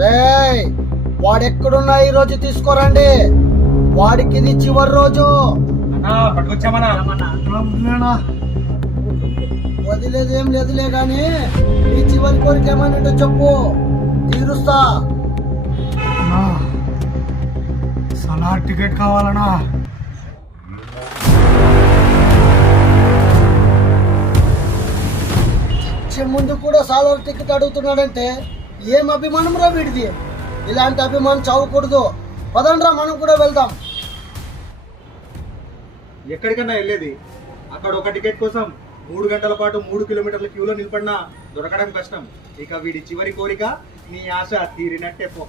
రేయ్, వాడెక్కడున్నా ఈ రోజు తీసుకోరండి. వాడికి ఇది చివరి రోజు. వదిలేదేం లేదులే గాని ఈ చివరి కోరిక ఏమన్నా చెప్పు, తీరుస్తా. సలార్ టికెట్ కావాలనా? ముందు కూడా సాలర్ టికెట్ అడుగుతున్నాడంటే ఏం అభిమానం రా వీడిది. ఇలాంటి అభిమానం చావకూడదు. పదండ్రా, మనం కూడా వెళ్దాం. ఎక్కడికన్నా వెళ్ళేది? అక్కడ ఒక టికెట్ కోసం 3 గంటల పాటు 3 కిలోమీటర్ల క్యూలో నిలబడినా దొరకడం కష్టం. ఇక వీడి చివరి కోరిక నీ ఆశ తీరినట్టే పో.